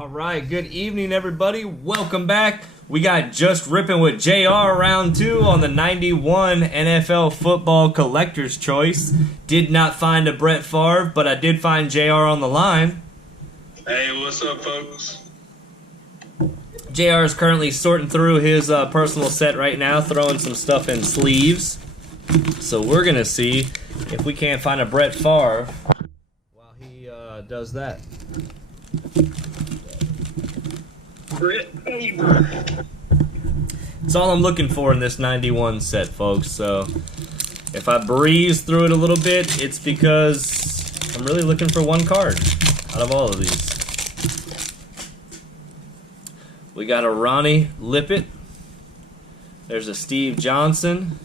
All right, good evening, everybody. Welcome back. We got Just Ripping with JR round 2 on the 91 NFL Football Collector's Choice. Did not find a Brett Favre, but I did find JR on the line. Hey, what's up, folks? JR is currently sorting through his personal set right now, throwing some stuff in sleeves. So we're going to see if we can't find a Brett Favre while he does that. Brett Favre. It's all I'm looking for in this 91 set, folks. So if I breeze through it a little bit, it's because I'm really looking for one card out of all of these. We got a Ronnie Lippett. There's a Steve Johnson.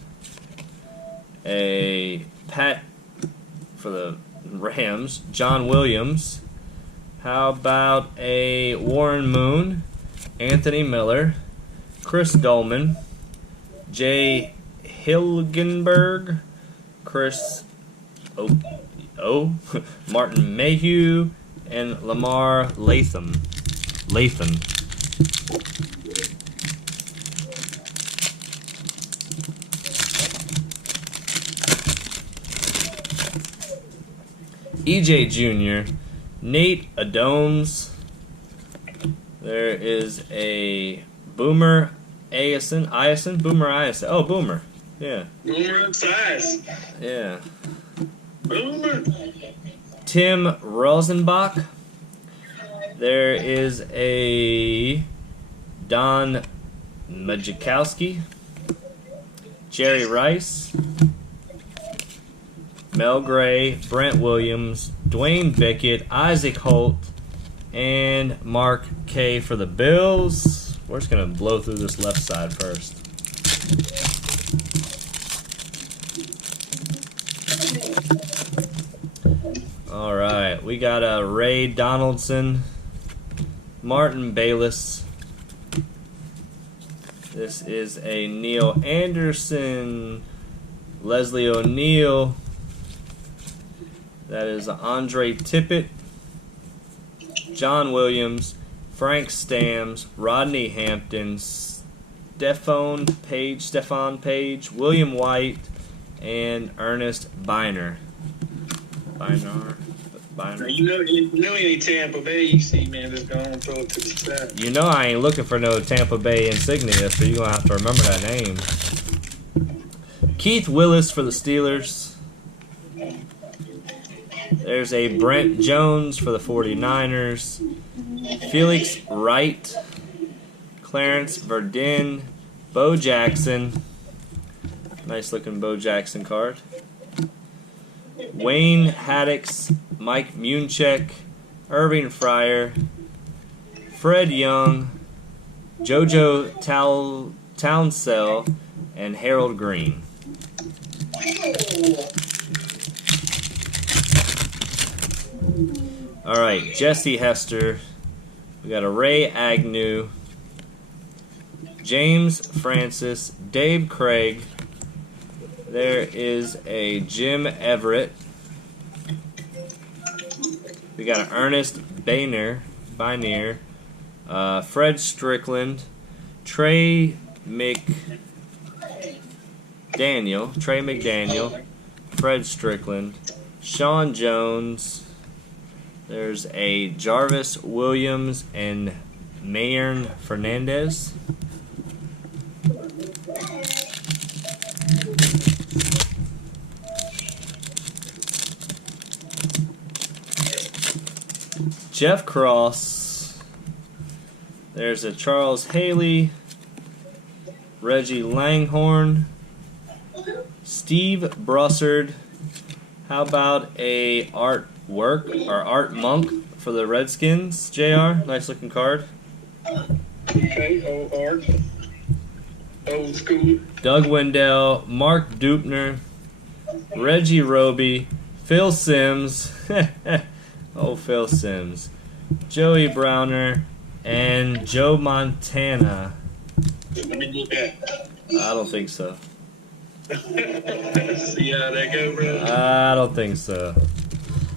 A Pat for the Rams. John Williams. How about a Warren Moon? Anthony Miller. Chris Dolman. Jay Hilgenberg. Chris Martin Mayhew. And Lamar Latham. EJ Jr., Nate Adomes. There is a Boomer Esiason. Boomer Esiason. Oh, Boomer. Yeah. Boomer size. Yeah. Boomer. Tim Rosenbach. There is a Don Majkowski. Jerry Rice. Mel Gray, Brent Williams, Dwayne Bickett, Isaac Holt, and Mark K for the Bills. We're just going to blow through this left side first. All right, we got a Ray Donaldson, Martin Bayless. This is a Neil Anderson, Leslie O'Neal. That is Andre Tippett, John Williams, Frank Stams, Rodney Hampton, Stefan Page, William White, and Ernest Biner. You know any Tampa Bay you see, man, just go and throw it to the side. You know I ain't looking for no Tampa Bay insignia, so you're going to have to remember that name. Keith Willis for the Steelers. There's a Brent Jones for the 49ers. Felix Wright. Clarence Verdin. Bo Jackson. Nice looking Bo Jackson card. Wayne Haddix. Mike Munchak. Irving Fryer. Fred Young. JoJo Townsell. And Harold Green. All right, Jesse Hester. We got a Ray Agnew, James Francis, Dave Craig. There is a Jim Everett. We got an Ernest Biner, Fred Strickland, Trey McDaniel, Fred Strickland, Sean Jones. There's a Jarvis Williams and Mayern Fernandez. Jeff Cross. There's a Charles Haley, Reggie Langhorne, Steve Brussard. How about a Art Monk for the Redskins, JR? Nice looking card. Okay, old Art. Old school. Doug Wendell, Mark Dupner, Reggie Roby, Phil Simms. Oh, Phil Simms. Joey Browner, and Joe Montana. Let me look at. I don't think so. See how that go, bro? I don't think so.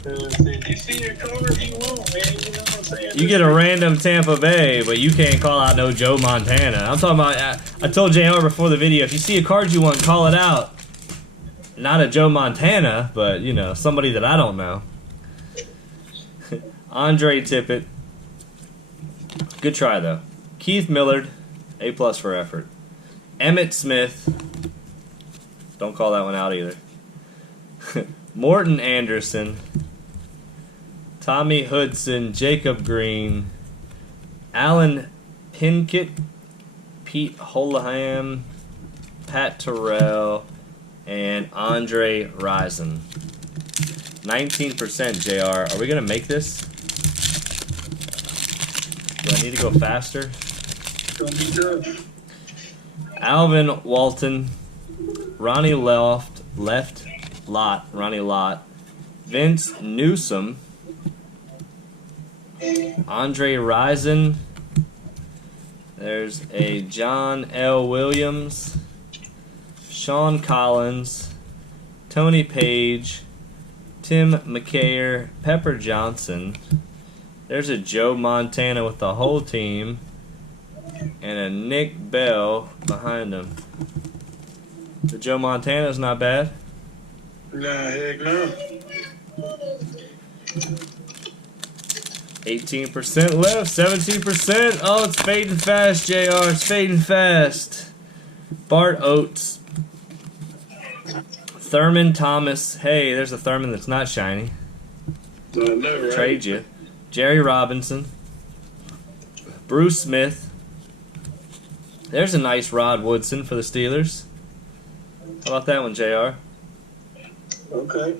If you see your color you want, man, you know what I'm saying. You get a random Tampa Bay, but you can't call out no Joe Montana. I'm talking about, I told JR before the video, if you see a card you want, call it out. Not a Joe Montana, but, you know, somebody that I don't know. Andre Tippett. Good try, though. Keith Millard. A+ for effort. Emmitt Smith. Don't call that one out either. Morton Anderson. Tommy Hudson. Jacob Green. Alan Pinkett. Pete Holohan. Pat Terrell. And Andre Rison. 19%, JR. Are we going to make this? Do I need to go faster? Gonna be tough. Alvin Walton. Ronnie Ronnie Lott. Vince Newsom. Andre Rison. There's a John L. Williams. Sean Collins, Tony Page, Tim McKayer, Pepper Johnson. There's a Joe Montana with the whole team, and a Nick Bell behind him. The Joe Montana's not bad. Nah, heck no. 18% left, 17%. Oh, it's fading fast, JR. It's fading fast. Bart Oates. Thurman Thomas. Hey, there's a Thurman that's not shiny. I know, right? Trade you. Jerry Robinson. Bruce Smith. There's a nice Rod Woodson for the Steelers. How about that one, JR? Okay.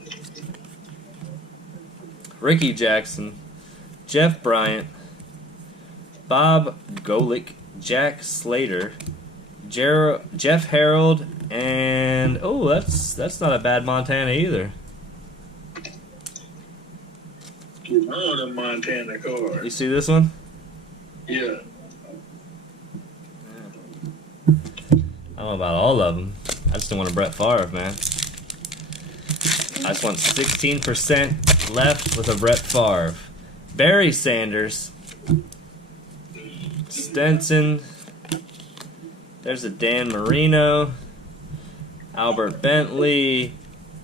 Ricky Jackson. Jeff Bryant. Bob Golick. Jack Slater. Jeff Harold. And oh, that's not a bad Montana either. Get on the Montana card. You see this one? Yeah. I don't know about all of them. I just don't want a Brett Favre, man. I just want 16% left with a Brett Favre. Barry Sanders. Stenson. There's a Dan Marino. Albert Bentley.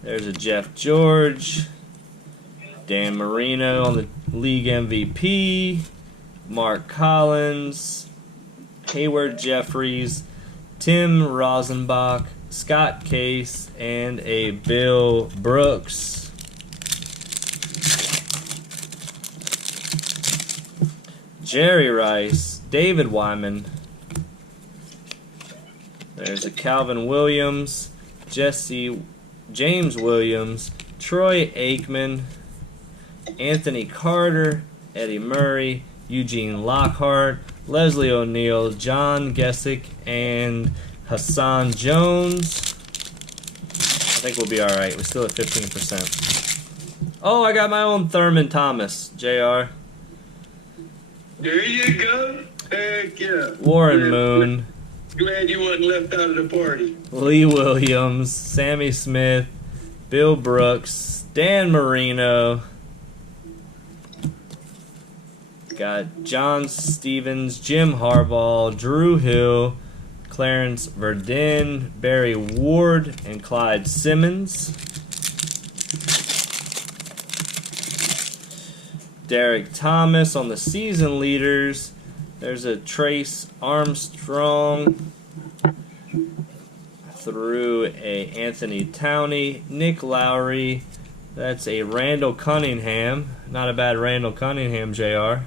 There's a Jeff George. Dan Marino on the league MVP. Mark Collins. Hayward Jeffries. Tim Rosenbach. Scott Case. And a Bill Brooks. Jerry Rice. David Wyman. There's a Calvin Williams. James Williams, Troy Aikman, Anthony Carter, Eddie Murray, Eugene Lockhart, Leslie O'Neal, John Gesick, and Hassan Jones. I think we'll be alright. We're still at 15%. Oh, I got my own Thurman Thomas, JR. There you go. Heck yeah. Warren Moon. Glad you wasn't left out of the party. Lee Williams, Sammy Smith, Bill Brooks, Dan Marino. Got John Stevens, Jim Harbaugh, Drew Hill, Clarence Verdin, Barry Ward, and Clyde Simmons. Derek Thomas on the season leaders. There's a Trace Armstrong through a Anthony Towney, Nick Lowry. That's a Randall Cunningham. Not a bad Randall Cunningham, JR.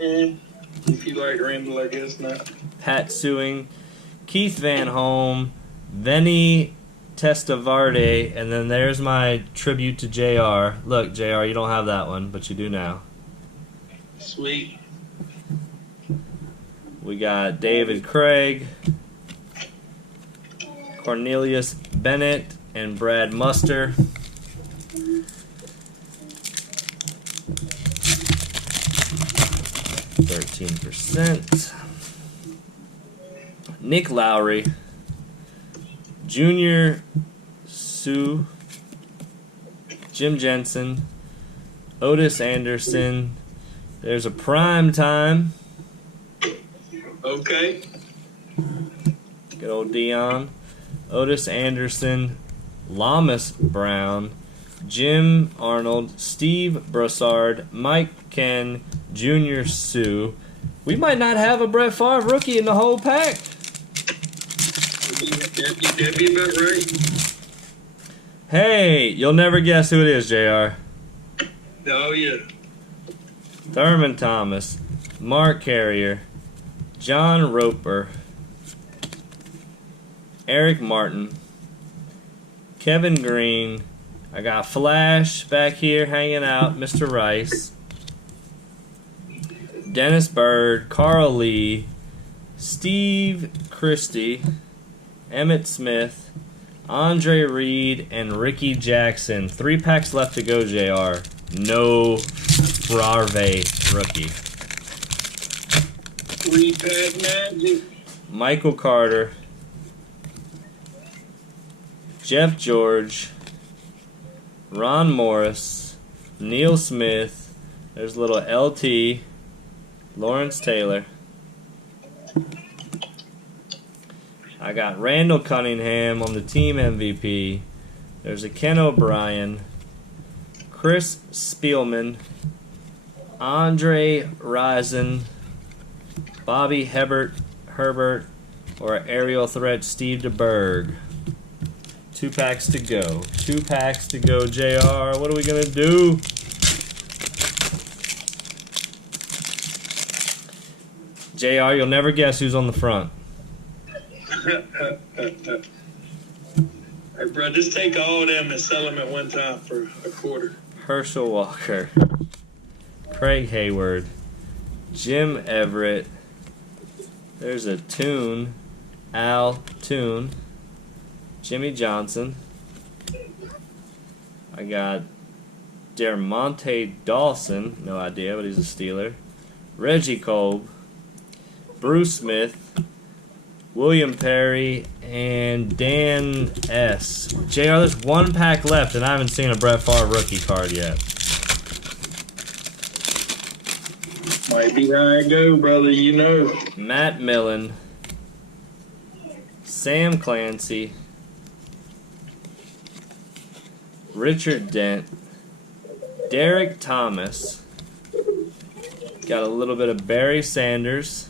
If you like Randall, I guess not. Pat Sewing, Keith Van Holm, Vinny Testaverde, and then there's my tribute to JR. Look, JR, you don't have that one, but you do now. Sweet. We got David Craig, Cornelius Bennett, and Brad Muster. %. Nick Lowry, Junior Sue, Jim Jensen, Otis Anderson. There's a prime time. Okay. Good old Dion. Otis Anderson. Lamas Brown. Jim Arnold. Steve Brassard. Mike Ken. Junior Sue. We might not have a Brett Favre rookie in the whole pack. That'd be about right. Hey, you'll never guess who it is, JR. Oh, yeah. Thurman Thomas, Mark Carrier, John Roper, Eric Martin, Kevin Green. I got Flash back here hanging out, Mr. Rice, Dennis Bird, Carl Lee, Steve Christie, Emmett Smith, Andre Reed, and Ricky Jackson. 3 packs left to go, JR. No Favre rookie. 3-pack magic. Michael Carter, Jeff George, Ron Morris, Neil Smith. There's a little LT, Lawrence Taylor. I got Randall Cunningham on the team MVP. There's a Ken O'Brien, Chris Spielman, Andre Rison, Bobby Herbert, or aerial threat Steve DeBerg. 2 packs to go. 2 packs to go, JR. What are we going to do? JR, you'll never guess who's on the front. Hey, bro, just take all of them and sell them at one time for a quarter. Herschel Walker, Craig Hayward, Jim Everett. There's a Toon, Al Toon, Jimmy Johnson. I got Dermonte Dawson, no idea, but he's a Steeler. Reggie Kolb, Bruce Smith, William Perry, and Dan S. JR, there's 1 pack left, and I haven't seen a Brett Favre rookie card yet. Might be how I go, brother, you know. Matt Millen, Sam Clancy, Richard Dent, Derek Thomas. Got a little bit of Barry Sanders.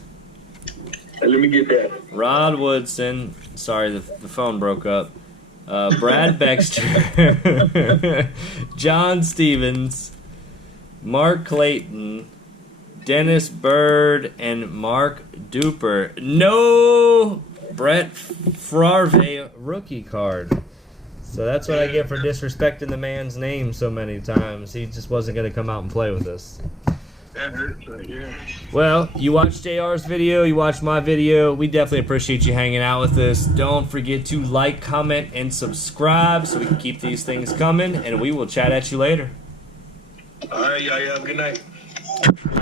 Hey, let me get that. Rod Woodson. Sorry, the phone broke up. Brad Baxter. John Stevens. Mark Clayton. Dennis Bird. And Mark Duper. No Brett Favre rookie card. So that's what I get for disrespecting the man's name so many times. He just wasn't going to come out and play with us. That hurts right here. Well, you watched JR's video, you watched my video. We definitely appreciate you hanging out with us. Don't forget to like, comment, and subscribe so we can keep these things coming, and we will chat at you later. All right, y'all have a good night.